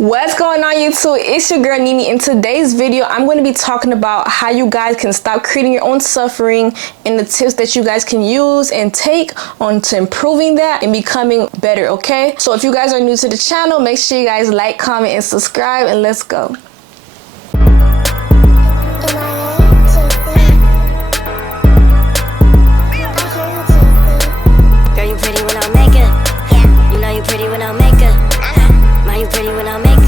What's going on, YouTube? It's your girl Nini. In today's video, I'm going to be talking about how you guys can stop creating your own suffering and the tips that you guys can use and take on to improving that and becoming better, okay? So if you guys are new to the channel, make sure you guys like, comment, and subscribe, and let's go. Girl, you pretty without makeup. Yeah. You know you pretty without makeup. Ma, you pretty without makeup.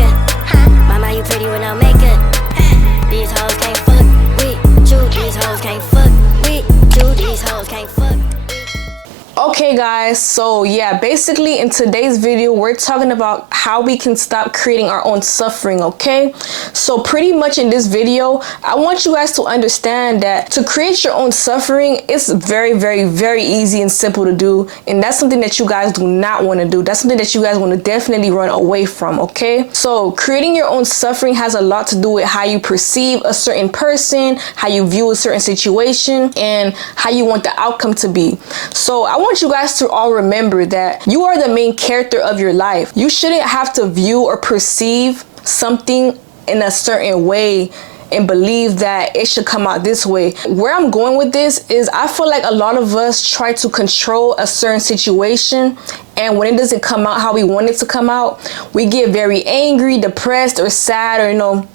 Mama, you pretty without makeup. These hoes can't fuck with you. These hoes can't fuck with you. These hoes can't fuck. Okay guys, so yeah, basically in today's video we're talking about how we can stop creating our own suffering, okay? So pretty much in this video I want you guys to understand that to create your own suffering is very easy and simple to do, and that's something that you guys do not want to do. That's something that you guys want to definitely run away from, okay? So creating your own suffering has a lot to do with how you perceive a certain person, how you view a certain situation, and how you want the outcome to be. So I want you guys to all remember that you are the main character of your life. You shouldn't have to view or perceive something in a certain way and believe that it should come out this way. Where I'm going with this is I feel like a lot of us try to control a certain situation, and when it doesn't come out how we want it to come out, we get very angry, depressed, or sad, or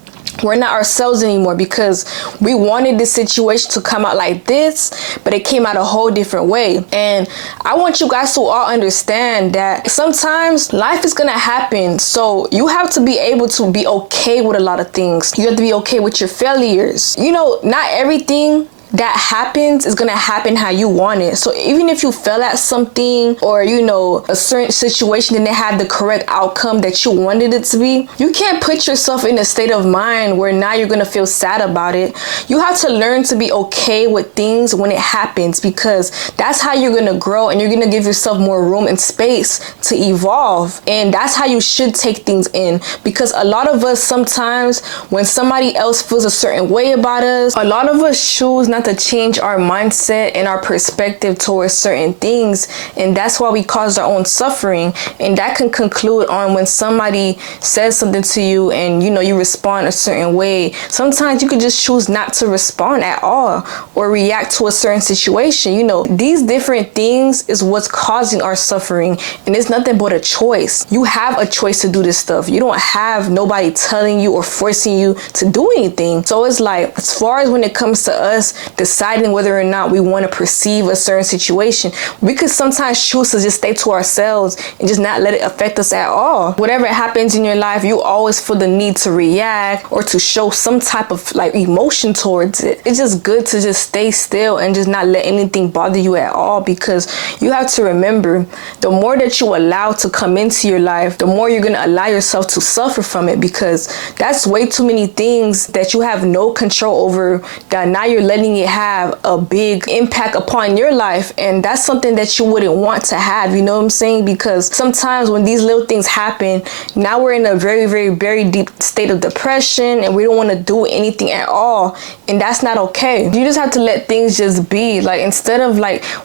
we're not ourselves anymore because we wanted this situation to come out like this, but it came out a whole different way. And I want you guys to all understand that sometimes life is gonna happen, so you have to be able to be okay with a lot of things. You have to be okay with your failures. Not everything that happens is gonna happen how you want it. So even if you fell at something or a certain situation and it had the correct outcome that you wanted it to be, you can't put yourself in a state of mind where now you're gonna feel sad about it. You have to learn to be okay with things when it happens, because that's how you're gonna grow and you're gonna give yourself more room and space to evolve. And that's how you should take things in, because a lot of us sometimes when somebody else feels a certain way about us, a lot of us choose not to change our mindset and our perspective towards certain things, and that's why we cause our own suffering. And that can conclude on when somebody says something to you and you respond a certain way. Sometimes you could just choose not to respond at all or react to a certain situation. These different things is what's causing our suffering, and it's nothing but a choice. You have a choice to do this stuff. You don't have nobody telling you or forcing you to do anything. So it's like, as far as when it comes to us deciding whether or not we want to perceive a certain situation, we could sometimes choose to just stay to ourselves and just not let it affect us at all. Whatever happens in your life, you always feel the need to react or to show some type of emotion towards it. It's just good to just stay still and just not let anything bother you at all, because you have to remember, the more that you allow to come into your life, the more you're going to allow yourself to suffer from it, because that's way too many things that you have no control over, that now you're letting it have a big impact upon your life. And that's something that you wouldn't want to have, you know what I'm saying? Because sometimes when these little things happen, now we're in a very deep state of depression and we don't want to do anything at all, and that's not okay. You just have to let things just be. Instead of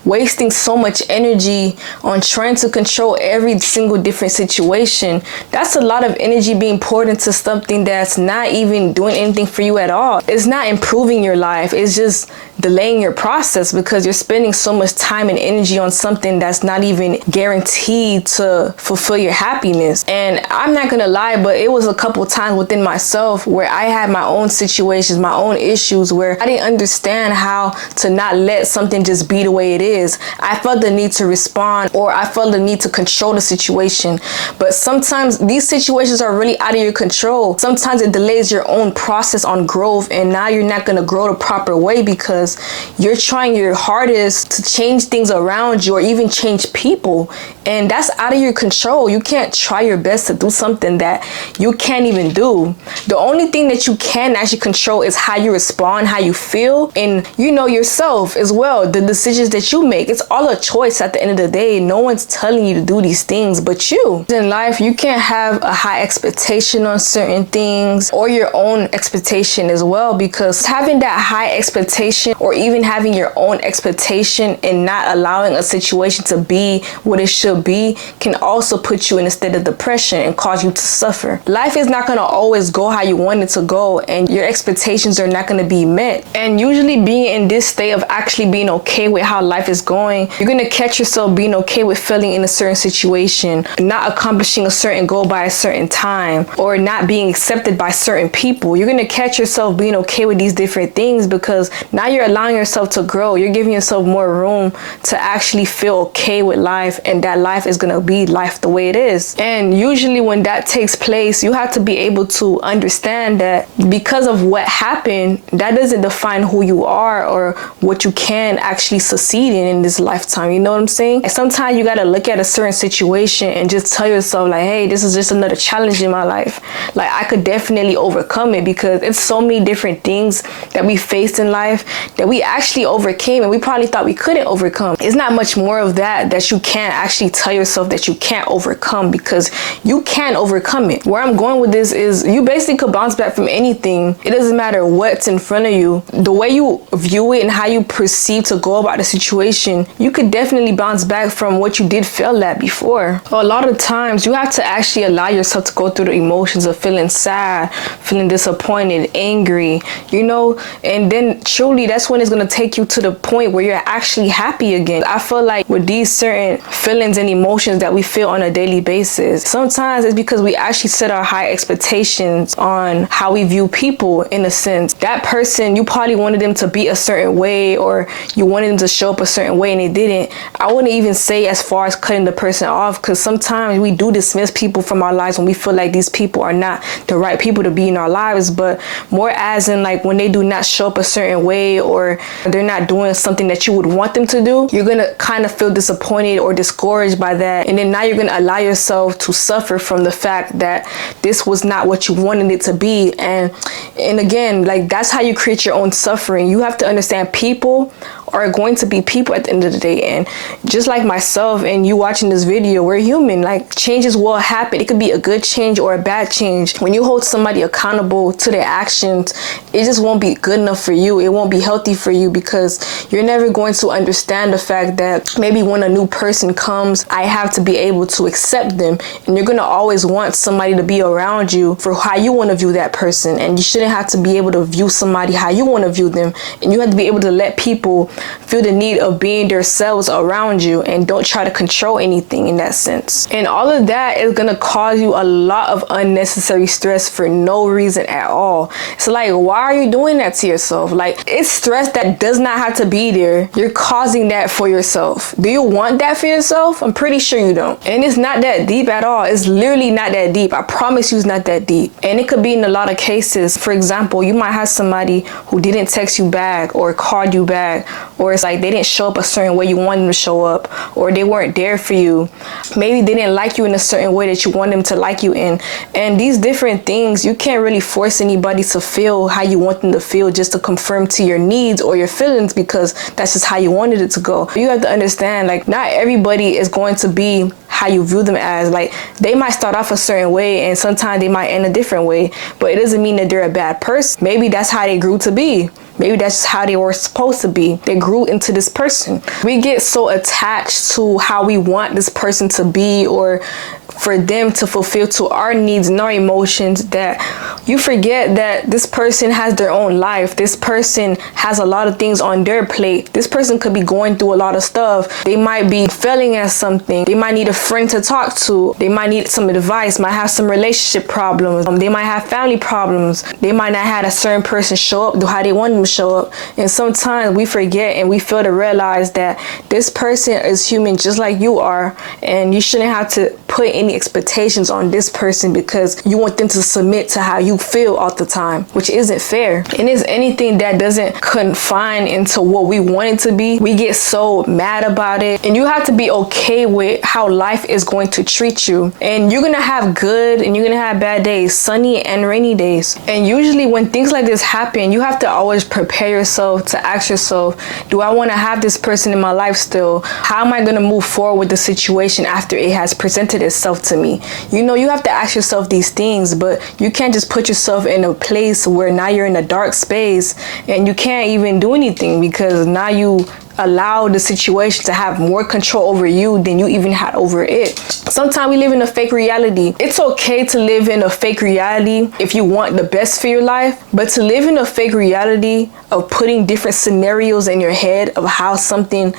wasting so much energy on trying to control every single different situation, that's a lot of energy being poured into something that's not even doing anything for you at all. It's not improving your life, it's just delaying your process, because you're spending so much time and energy on something that's not even guaranteed to fulfill your happiness. And I'm not gonna lie, but it was a couple times within myself where I had my own situations, my own issues, where I didn't understand how to not let something just be the way it is. I felt the need to respond, or I felt the need to control the situation. But sometimes these situations are really out of your control. Sometimes it delays your own process on growth, and now you're not gonna grow the proper way because you're trying your hardest to change things around you or even change people, and that's out of your control. You can't try your best to do something that you can't even do. The only thing that you can actually control is how you respond, how you feel, and yourself as well, the decisions that you make. It's all a choice at the end of the day. No one's telling you to do these things but you. In life, you can't have a high expectation on certain things or your own expectation as well, because having that high expectation or even having your own expectation and not allowing a situation to be what it should to be can also put you in a state of depression and cause you to suffer. Life is not going to always go how you want it to go, and your expectations are not going to be met. And usually being in this state of actually being okay with how life is going, you're going to catch yourself being okay with feeling in a certain situation, not accomplishing a certain goal by a certain time, or not being accepted by certain people. You're going to catch yourself being okay with these different things because now you're allowing yourself to grow. You're giving yourself more room to actually feel okay with life, and that life is going to be life the way it is. And usually when that takes place, you have to be able to understand that because of what happened, that doesn't define who you are or what you can actually succeed in this lifetime. You know what I'm saying? And sometimes you got to look at a certain situation and just tell yourself like, hey, this is just another challenge in my life. Like, I could definitely overcome it, because it's so many different things that we faced in life that we actually overcame and we probably thought we couldn't overcome. It's not much more of that you can't actually tell yourself that you can't overcome, because you can overcome it. Where I'm going with this is you basically could bounce back from anything. It doesn't matter what's in front of you. The way you view it and how you perceive to go about the situation, you could definitely bounce back from what you did fail at before. A lot of times you have to actually allow yourself to go through the emotions of feeling sad, feeling disappointed, angry, you know, and then truly that's when it's going to take you to the point where you're actually happy again. I feel like with these certain feelings and emotions that we feel on a daily basis, sometimes it's because we actually set our high expectations on how we view people. In a sense, that person, you probably wanted them to be a certain way, or you wanted them to show up a certain way and they didn't. I wouldn't even say as far as cutting the person off, because sometimes we do dismiss people from our lives when we feel like these people are not the right people to be in our lives, but more as in like when they do not show up a certain way or they're not doing something that you would want them to do, you're gonna kind of feel disappointed or discouraged by that, and then now you're gonna allow yourself to suffer from the fact that this was not what you wanted it to be. And again, like, that's how you create your own suffering. You have to understand people are going to be people at the end of the day, and just like myself and you watching this video, we're human. Like, changes will happen. It could be a good change or a bad change. When you hold somebody accountable to their actions, it just won't be good enough for you. It won't be healthy for you, because you're never going to understand the fact that maybe when a new person comes, I have to be able to accept them, and you're going to always want somebody to be around you for how you want to view that person, and you shouldn't have to be able to view somebody how you want to view them. And you have to be able to let people feel the need of being themselves around you, and don't try to control anything in that sense. And all of that is going to cause you a lot of unnecessary stress for no reason at all. It's like, why are you doing that to yourself? Like, it's stress that does not have to be there. You're causing that for yourself. Do you want that for yourself? I'm pretty sure you don't. And it's not that deep at all. It's literally not that deep. I promise you it's not that deep. And it could be in a lot of cases. For example, you might have somebody who didn't text you back or called you back, or it's like they didn't show up a certain way you wanted them to show up, or they weren't there for you. Maybe they didn't like you in a certain way that you want them to like you in. And these different things, you can't really force anybody to feel how you want them to feel just to confirm to your needs or your feelings, because that's just how you wanted it to go. You have to understand, like, not everybody is going to be how you view them as. Like, they might start off a certain way and sometimes they might end a different way, but it doesn't mean that they're a bad person. Maybe that's how they grew to be. Maybe that's just how they were supposed to be. They grew into this person. We get so attached to how we want this person to be, or for them to fulfill to our needs and our emotions, that you forget that this person has their own life. This person has a lot of things on their plate. This person could be going through a lot of stuff. They might be failing at something. They might need a friend to talk to. They might need some advice, might have some relationship problems. They might have family problems. They might not have a certain person show up, do how they want them to show up. And sometimes we forget and we fail to realize that this person is human just like you are, and you shouldn't have to put any expectations on this person because you want them to submit to how you feel all the time, which isn't fair. And it's anything that doesn't confine into what we want it to be, we get so mad about it. And you have to be okay with how life is going to treat you. And you're gonna have good and you're gonna have bad days, sunny and rainy days. And usually when things like this happen, you have to always prepare yourself to ask yourself, do I want to have this person in my life still? How am I going to move forward with the situation after it has presented itself to me? You know, you have to ask yourself these things, but you can't just put yourself in a place where now you're in a dark space and you can't even do anything because now you allow the situation to have more control over you than you even had over it. Sometimes we live in a fake reality. It's okay to live in a fake reality if you want the best for your life, but to live in a fake reality of putting different scenarios in your head of how something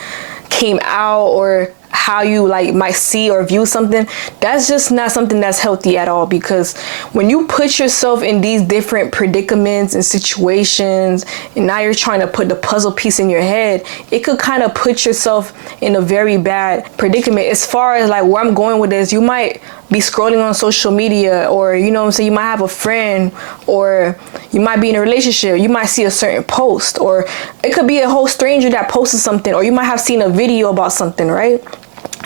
came out or how you like might see or view something, that's just not something that's healthy at all. Because when you put yourself in these different predicaments and situations, and now you're trying to put the puzzle piece in your head, it could kind of put yourself in a very bad predicament. As far as like where I'm going with this, you might be scrolling on social media, or you know what I'm saying, you might have a friend, or you might be in a relationship, you might see a certain post, or it could be a whole stranger that posted something, or you might have seen a video about something, right?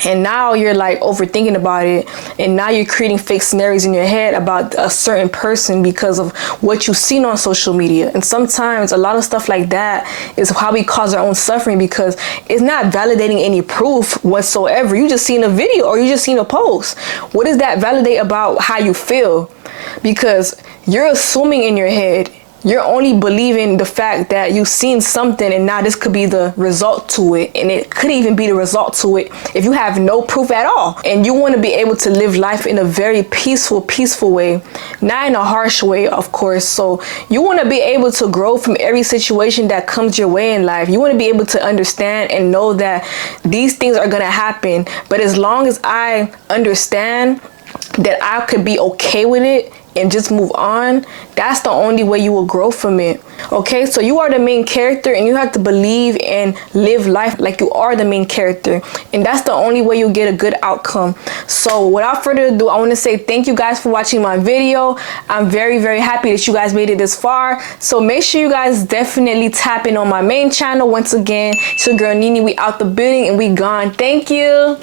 And now you're like overthinking about it, and now you're creating fake scenarios in your head about a certain person because of what you've seen on social media. And sometimes a lot of stuff like that is how we cause our own suffering, because it's not validating any proof whatsoever. You just seen a video or you just seen a post. What does that validate about how you feel? Because you're assuming in your head, you're only believing the fact that you've seen something, and now this could be the result to it, and it could even be the result to it if you have no proof at all. And you want to be able to live life in a very peaceful way, not in a harsh way, of course. So you want to be able to grow from every situation that comes your way in life. You want to be able to understand and know that these things are going to happen, but as long as I understand that I could be okay with it and just move on, that's the only way you will grow from it. Okay, so you are the main character, and you have to believe and live life like you are the main character, and that's the only way you'll get a good outcome. So without further ado, I want to say thank you guys for watching my video. I'm very happy that you guys made it this far. So make sure you guys definitely tap in on my main channel. Once again, it's your girl Nini. We out the building and we gone. Thank you.